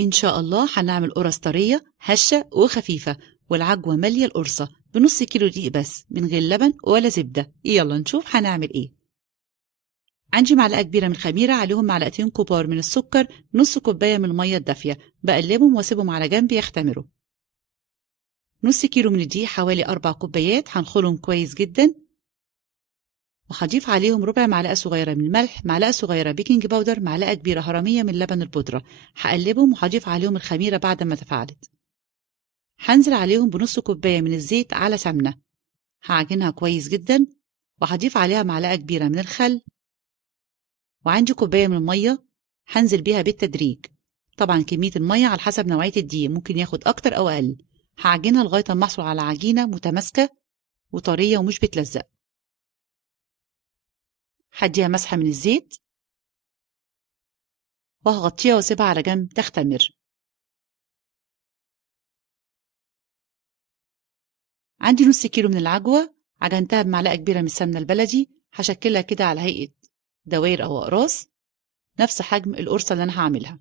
إن شاء الله هنعمل قرص طرية هشة وخفيفة، والعجوة مالية القرصة بنص كيلو دقيق بس من غير لبن ولا زبدة. يلا نشوف هنعمل إيه. عندي معلقة كبيرة من الخميرة، عليهم معلقتين كبار من السكر، نص كوباية من المية الدافية، بقلبهم واسيبهم على جنب يختمروا. نص كيلو من الدقيق حوالي 4 كوبايات، هنخلهم كويس جدا، وهضيف عليهم ربع معلقة صغيرة من الملح، معلقة صغيرة بيكنج باودر، معلقة كبيرة هرمية من لبن البودرة. هقلبهم وهضيف عليهم الخميرة بعد ما تفاعلت. هنزل عليهم بنص كوباية من الزيت على سمنة، هعجنها كويس جدا، وهضيف عليها معلقة كبيرة من الخل، وعندي كوباية من المية هنزل بيها بالتدريج. طبعا كمية المية على حسب نوعية الدقيق، ممكن ياخد أكتر أو أقل. هعجنها لغاية ما أحصل على عجينة متماسكة وطرية ومش بتلزق. هديها مسحة من الزيت وهغطيها واسيبها على جنب تختمر. عندي نص كيلو من العجوة، عجنتها بمعلقة كبيرة من السمنة البلدي، هشكلها كده على هيئة دوائر أو أقراص نفس حجم القرصة اللي أنا هعملها.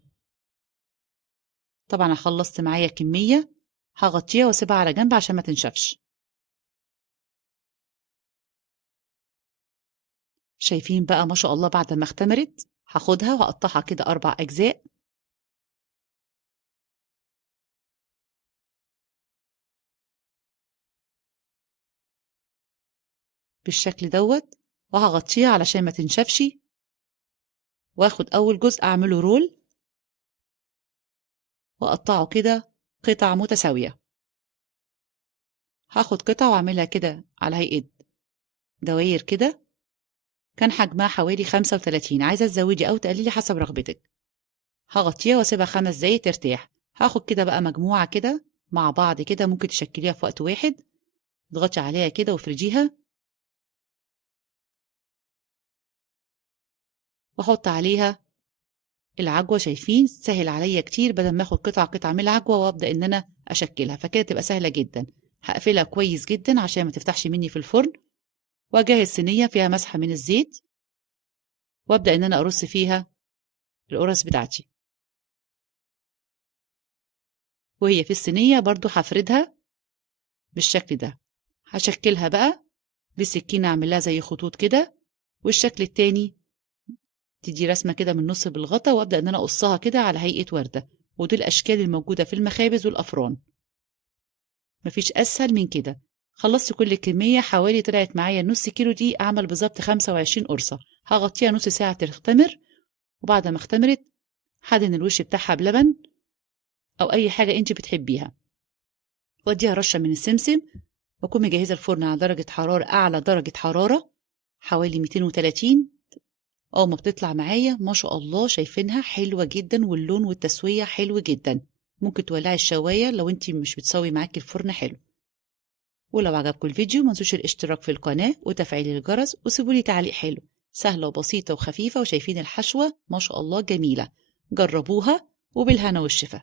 طبعا خلصت معايا كمية، هغطيها واسيبها على جنب عشان ما تنشفش. شايفين بقى ما شاء الله بعد ما اختمرت، هاخدها وهقطعها كده 4 أجزاء. بالشكل دوت، وهغطيها علشان ما تنشفش، واخد أول جزء أعمله رول وأقطعه كده قطع متساوية. هاخد قطع واعملها كده على هيئة دواير كده، كان حجمها حوالي 35، عايزة تزودي أو تقللي حسب رغبتك. هغطيها واسيبها 5 دقايق ترتاح. هاخد كده بقى مجموعة كده مع بعض كده، ممكن تشكليها في وقت واحد، اضغطي عليها كده وافرديها، واحط عليها العجوة. شايفين سهل عليا كتير، بدل ما اخد قطعة قطعة من العجوة وابدأ ان انا اشكلها، فكده تبقى سهلة جدا. هقفلها كويس جدا عشان ما تفتحش مني في الفرن، واجهز صينية فيها مسحة من الزيت، وابدأ ان انا ارص فيها القرص بتاعتي. وهي في الصينية برضو هفردها بالشكل ده. هشكلها بقى بالسكينة، اعمل لها زي خطوط كده، والشكل التاني تدي رسمة كده من النص بالغطا، وابدأ ان انا اقصها كده على هيئة وردة. ودي الاشكال الموجودة في المخابز والافران، مفيش اسهل من كده. خلصت كل الكمية، حوالي طلعت معايا نص كيلو دي، اعمل بالظبط 25 قرصة. هغطيها نص ساعة تختمر، وبعد ما اختمرت هدهن الوش بتاعها بلبن او اي حاجة انت بتحبيها، واديها رشة من السمسم، واكون مجهزة الفرن على درجة حرارة اعلى درجة حرارة حوالي 230. اول ما بتطلع معايا ما شاء الله شايفينها حلوة جدا، واللون والتسوية حلو جدا. ممكن تولعي الشواية لو انت مش بتسوي معاكي الفرن حلو. ولو عجبكم الفيديو ما تنسوش الاشتراك في القناة وتفعيل الجرس، وسيبولي تعليق حلو. سهلة وبسيطة وخفيفة، وشايفين الحشوة ما شاء الله جميلة. جربوها وبالهنا والشفا.